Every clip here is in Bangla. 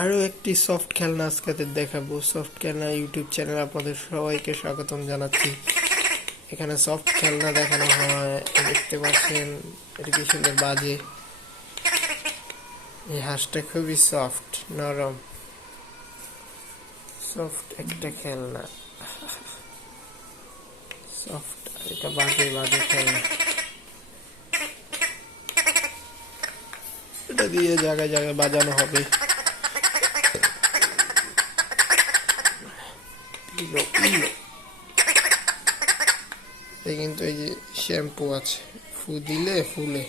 আরও একটি সফট খেলনা আজকে দেখাবো। সফট খেলনা ইউটিউব চ্যানেল আপনাদের সবাইকে স্বাগতম জানাচ্ছি। এখানে সফট খেলনা দেখানো হয়। দেখতে পাচ্ছেন, এটা কি সুন্দর বাজে। এই হাঁসটা খুবই সফট, নরম। সফট একটা খেলনা। সফট এটা বাজে বাজে খেলনা। এটা দিয়ে জায়গায় জায়গায় বাজানো হবে। এই কিন্তু এই যে শ্যাম্পু আছে। ফু দিলে ফুলে।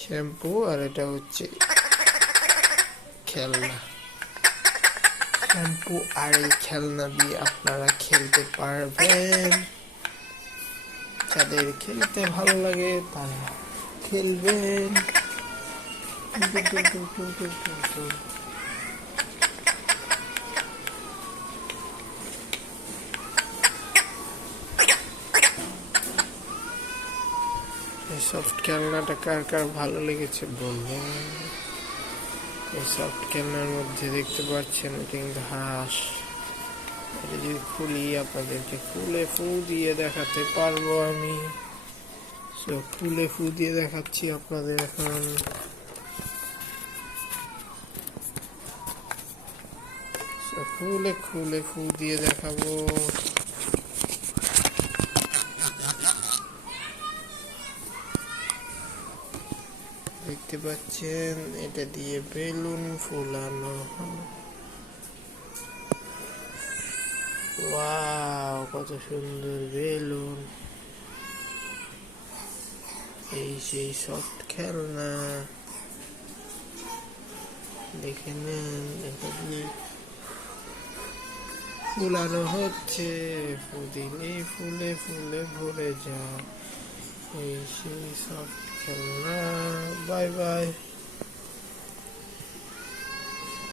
শ্যাম্পু আর এটা হচ্ছে খেলনা। শ্যাম্পু আর এই খেলনা দিয়ে আপনারা খেলতে পারবেন। যাদের খেলতে ভালো লাগে তারা খেলবেন। এই সফট খেলনাটা কার কার ভালো লেগেছে বলবেন এই সফট খেলনার মধ্যে দেখতে পাচ্ছেন এটা কিন্তু হাঁস। এটা যদি খুলি, আপনাদেরকে খুলে ফু দিয়ে দেখাতে পারব আমি। সো খুলে ফু দিয়ে দেখাচ্ছি আপনাদের এখন। খুলে খুলে ফু দিয়ে দেখাবো। দেখতে পাচ্ছেন, এটা দিয়ে বেলুন ফুলানো কত সুন্দর বেলুন। এই সেই সফট খেলনা। দেখে নেন, এটা দিয়ে ফুলানো হচ্ছে। ফুদিনে ফুলে ফুলে ভরে যায়। এই সেই সফট খেলনা। Bye bye.